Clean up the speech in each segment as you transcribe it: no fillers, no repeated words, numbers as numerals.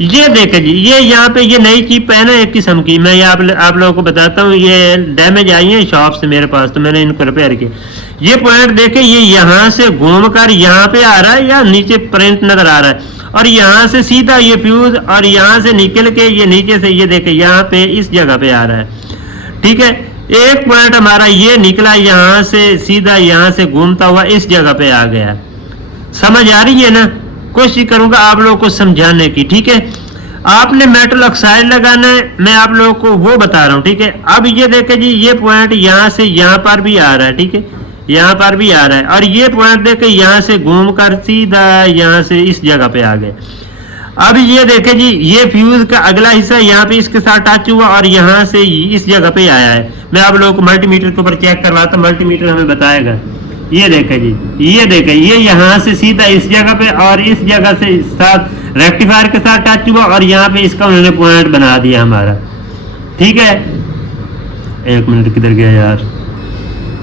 یہ دیکھیں جی یہ یہاں پہ یہ نئی چیپ ہے نا ایک قسم کی, میں یہ آپ لوگوں کو بتاتا ہوں, یہ ڈیمیج آئی ہیں شاپ سے میرے پاس تو میں نے ان کو ریپیئر کیا. یہ پوائنٹ دیکھیں یہ یہاں سے گھوم کر یہاں پہ آ رہا ہے یا نیچے پرنٹ نظر آ رہا ہے, اور یہاں سے سیدھا یہ فیوز اور یہاں سے نکل کے یہ نیچے سے یہ دیکھیں یہاں پہ اس جگہ پہ آ رہا ہے. ٹھیک ہے, ایک پوائنٹ ہمارا یہ نکلا یہاں سے سیدھا یہاں سے گھومتا ہوا اس جگہ پہ آ گیا. سمجھ آ رہی ہے نا؟ کوشش کروں گا آپ لوگوں کو سمجھانے کی. ٹھیک ہے, آپ نے میٹل آکسائڈ لگانا ہے, میں آپ لوگوں کو وہ بتا رہا ہوں. ٹھیک ہے, اب یہ دیکھیں جی یہ پوائنٹ یہاں سے یہاں پر بھی آ رہا ہے. ٹھیک ہے, یہاں پر بھی آ رہا ہے, اور یہ پوائنٹ دیکھیں یہاں سے گھوم کر سیدھا یہاں سے اس جگہ پہ آ گئے. اب یہ دیکھیں جی یہ فیوز کا اگلا حصہ یہاں پہ اس کے ساتھ ٹچ ہوا اور یہاں سے اس جگہ پہ آیا ہے. میں آپ لوگوں کو ملٹی میٹر کے اوپر چیک کرواتا ہوں, ملٹی میٹر ہمیں بتائے گا. یہ دیکھیں جی یہ دیکھیں یہ یہاں سے سیدھا اس جگہ پہ اور اس جگہ سے ساتھ ریکٹیفائر کے ساتھ ٹچ ہوا اور یہاں پہ اس کا انہوں نے پوائنٹ بنا دیا ہمارا. ٹھیک ہے, ایک منٹ کدھر گیا یار,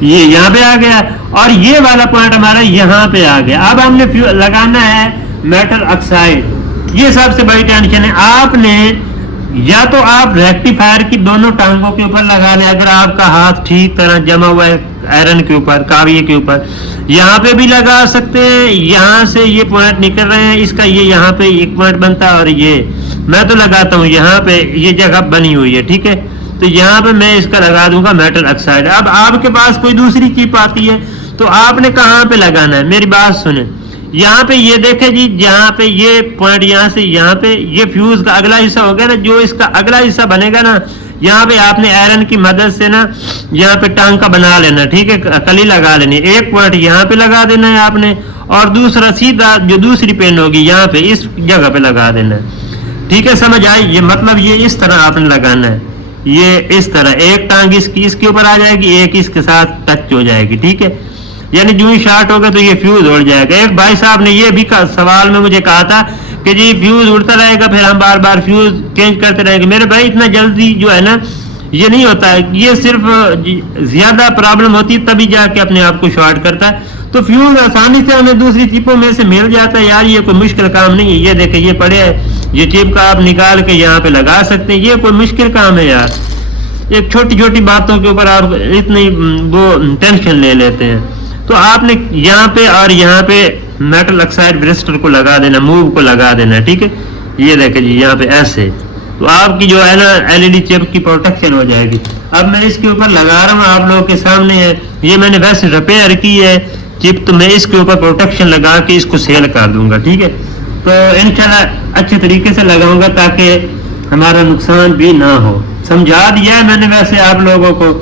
یہ یہاں پہ آ گیا اور یہ والا پوائنٹ ہمارا یہاں پہ آ گیا. اب ہم نے لگانا ہے میٹل آکسائڈ. یہ سب سے بڑی ٹینشن ہے. آپ نے یا تو آپ ریکٹیفائر کی دونوں ٹانگوں کے اوپر لگا لیں, اگر آپ کا ہاتھ ٹھیک طرح جمع ہوا ہے آئرن کے اوپر, کاویے کے اوپر, یہاں پہ بھی لگا سکتے ہیں. یہاں سے یہ پوائنٹ نکل رہے ہیں, اس کا یہ یہاں پہ ایک پوائنٹ بنتا ہے, اور یہ میں تو لگاتا ہوں یہاں پہ یہ جگہ بنی ہوئی ہے. ٹھیک ہے, تو یہاں پہ میں اس کا لگا دوں گا میٹل آکسائڈ. اب آپ کے پاس کوئی دوسری چیپ آتی ہے تو آپ نے کہاں پہ لگانا ہے, میری بات سنیں. یہاں پہ یہ دیکھیں جی جہاں پہ یہ پوائنٹ یہاں سے یہاں پہ یہ فیوز کا اگلا حصہ ہو گیا نا, جو اس کا اگلا حصہ بنے گا نا یہاں پہ آپ نے آئرن کی مدد سے نا یہاں پہ ٹانگ کا بنا لینا. ٹھیک ہے, کلی لگا لینی, ایک پوائنٹ یہاں پہ لگا دینا ہے آپ نے, اور دوسرا سیدھا جو دوسری پین ہوگی یہاں پہ اس جگہ پہ لگا دینا ہے. ٹھیک ہے, سمجھ آئی؟ یہ مطلب یہ اس طرح آپ نے لگانا ہے, یہ اس طرح ایک ٹانگ اس کے اوپر آ جائے گی, ایک اس کے ساتھ ٹچ ہو جائے گی. ٹھیک ہے, یعنی جو ہی شارٹ ہوگا تو یہ فیوز اڑ جائے گا. ایک بھائی صاحب نے یہ بھی سوال میں مجھے کہا تھا کہ جی فیوز اڑتا رہے گا پھر ہم بار بار فیوز چینج کرتے رہیں گے. میرے بھائی اتنا جلدی جو ہے نا یہ نہیں ہوتا ہے, یہ صرف زیادہ پرابلم ہوتی ہے تبھی جا کے اپنے آپ کو شارٹ کرتا ہے. تو فیوز آسانی سے ہمیں دوسری چپوں میں سے مل جاتا ہے یار, یہ کوئی مشکل کام نہیں ہے. یہ دیکھیں یہ پڑے ہے, یہ چپ کا آپ نکال کے یہاں پہ لگا سکتے ہیں, یہ کوئی مشکل کام ہے یار. ایک چھوٹی چھوٹی باتوں کے اوپر آپ اتنی وہ ٹینشن لے لیتے ہیں. تو آپ نے یہاں پہ اور یہاں پہ میٹل آکسائڈ برسٹر کو لگا دینا, موو کو لگا دینا. ٹھیک ہے, یہ دیکھیں جی یہاں پہ ایسے, تو آپ کی جو ہے نا ایل ای ڈی چپ کی پروٹیکشن ہو جائے گی. اب میں اس کے اوپر لگا رہا ہوں, آپ لوگوں کے سامنے ہے, یہ میں نے ویسے ریپیئر کی ہے چپ, تو میں اس کے اوپر پروٹیکشن لگا کے اس کو سیل کر دوں گا. ٹھیک ہے, تو انشاءاللہ اچھے طریقے سے لگاؤں گا تاکہ ہمارا نقصان بھی نہ ہو. سمجھا دیا ہے میں نے ویسے آپ لوگوں کو,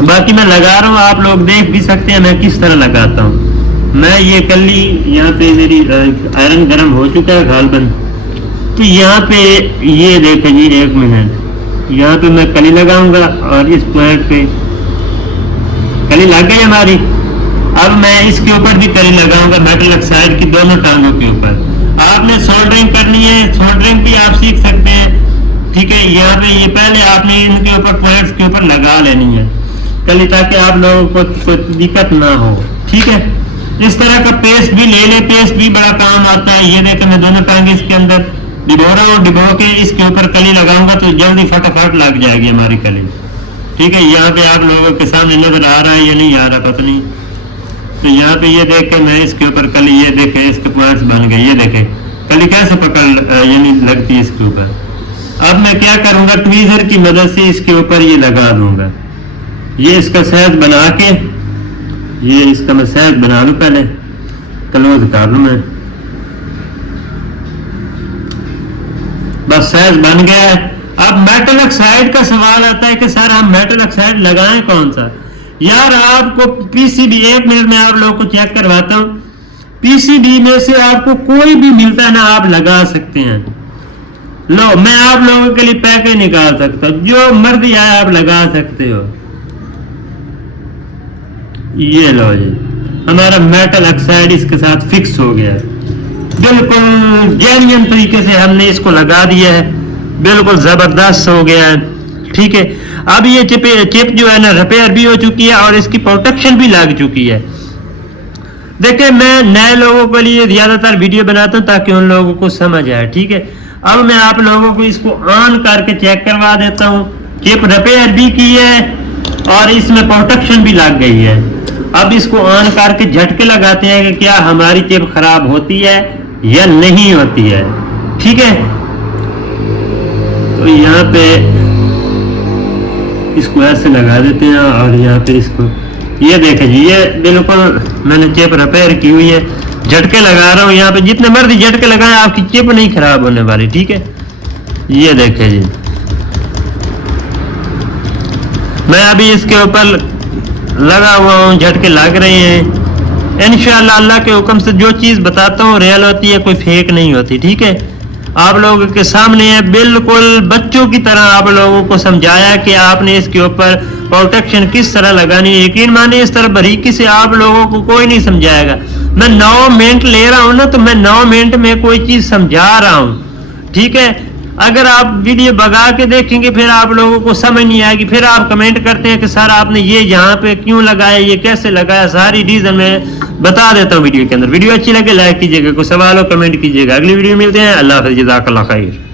باقی میں لگا رہا ہوں, آپ لوگ دیکھ بھی سکتے ہیں میں کس طرح لگاتا ہوں. میں یہ کلی یہاں پہ میری آئرن گرم ہو چکا ہے غالباً, تو یہاں پہ یہ دیکھیں جی ایک منٹ, یہاں پہ میں کلی لگاؤں گا اور اس پوائنٹ پہ کلی لگ گئی ہماری. اب میں اس کے اوپر بھی کلی لگاؤں گا میٹل آکسائڈ کی دونوں ٹانگوں کے اوپر. آپ نے سولڈرنگ کرنی ہے, سولڈرنگ بھی آپ سیکھ سکتے ہیں. ٹھیک ہے, یہاں پہ یہ پہلے آپ نے ان کے اوپر پوائنٹس کے اوپر لگا لینی ہے کلی, تاکہ آپ لوگوں کو کوئی دقت نہ ہو. ٹھیک ہے, اس طرح کا پیسٹ بھی لے لیں, پیسٹ بھی بڑا کام آتا ہے. یہ دیکھیں میں دونوں ٹانگیں اس کے اندر ڈبو رہا ہوں, ڈبو کے اس کے اوپر کلی لگاؤں گا تو جلدی فٹافٹ لگ جائے گی ہماری کلی. ٹھیک ہے, یہاں پہ آپ لوگوں کے سامنے نظر آ رہا ہے یا نہیں آ رہا پتہ نہیں. تو یہاں پہ یہ دیکھیں میں اس کے اوپر کلی, یہ دیکھیں اس کے پوائنٹس بن گئے, یہ دیکھیں کلی کیسے پکڑ یعنی لگتی ہے اس کے اوپر. اب میں کیا کروں گا, ٹویزر کی مدد سے اس کے اوپر یہ لگا دوں گا. یہ اس کا سائز بنا کے, یہ اس کا میں سائز بنا لوں, پہلے کلوز کر لوں میں, بس سائز بن گیا ہے. اب میٹل آکسائڈ کا سوال آتا ہے کہ سر ہم میٹل آکسائڈ لگائیں کون سا. یار آپ کو پی سی بی, ایک منٹ میں آپ لوگوں کو چیک کرواتا ہوں, پی سی بی میں سے آپ کو کوئی بھی ملتا ہے نا آپ لگا سکتے ہیں. لو میں آپ لوگوں کے لیے پیکج نکال سکتا ہوں, جو مرضی آئے آپ لگا سکتے ہو. یہ لو جی ہمارا میٹل آکسائڈ اس کے ساتھ فکس ہو گیا, بالکل جینین طریقے سے ہم نے اس کو لگا دیا ہے, بالکل زبردست ہو گیا ہے. ٹھیک ہے, اب یہ چپ جو ہے نا ریپیئر بھی ہو چکی ہے اور اس کی پروٹیکشن بھی لگ چکی ہے. دیکھیں میں نئے لوگوں کے لیے زیادہ تر ویڈیو بناتا ہوں تاکہ ان لوگوں کو سمجھ آئے. ٹھیک ہے, اب میں آپ لوگوں کو اس کو آن کر کے چیک کروا دیتا ہوں. چپ ریپیئر بھی کی ہے اور اس میں پروٹیکشن بھی لگ گئی ہے. اب اس کو آن کر کے جھٹکے لگاتے ہیں کہ کیا ہماری چپ خراب ہوتی ہے یا نہیں ہوتی ہے. ٹھیک ہے, تو یہاں پہ اس کو ایسے لگا دیتے ہیں اور یہاں پہ اس کو یہ دیکھیں جی, یہ بالکل میں نے چپ ریپیئر کی ہوئی ہے. جھٹکے لگا رہا ہوں یہاں پہ, جتنے مرضی جھٹکے لگائیں آپ کی چپ نہیں خراب ہونے والی. ٹھیک ہے, یہ دیکھیں جی, میں ابھی اس کے اوپر لگا ہوا ہوں, جھٹکے لگ رہے ہیں. انشاءاللہ اللہ کے حکم سے جو چیز بتاتا ہوں ریئل ہوتی ہے, کوئی فیک نہیں ہوتی. ٹھیک ہے, آپ لوگوں کے سامنے ہے, بالکل بچوں کی طرح آپ لوگوں کو سمجھایا کہ آپ نے اس کے اوپر پروٹیکشن کس طرح لگانی ہے. یقین مانے اس طرح باریکی سے آپ لوگوں کو کوئی نہیں سمجھائے گا. میں 9 منٹ لے رہا ہوں نا, تو میں 9 منٹ میں کوئی چیز سمجھا رہا ہوں. ٹھیک ہے, اگر آپ ویڈیو بگا کے دیکھیں گے پھر آپ لوگوں کو سمجھ نہیں آئے گی. پھر آپ کمنٹ کرتے ہیں کہ سر آپ نے یہ یہاں پہ کیوں لگایا, یہ کیسے لگایا, ساری ریزن میں بتا دیتا ہوں ویڈیو کے اندر. ویڈیو اچھی لگے لائک کیجیے گا, کوئی سوال ہو کمنٹ کیجیے گا. اگلی ویڈیو ملتے ہیں. اللہ حافظ, جزاک اللہ خیر.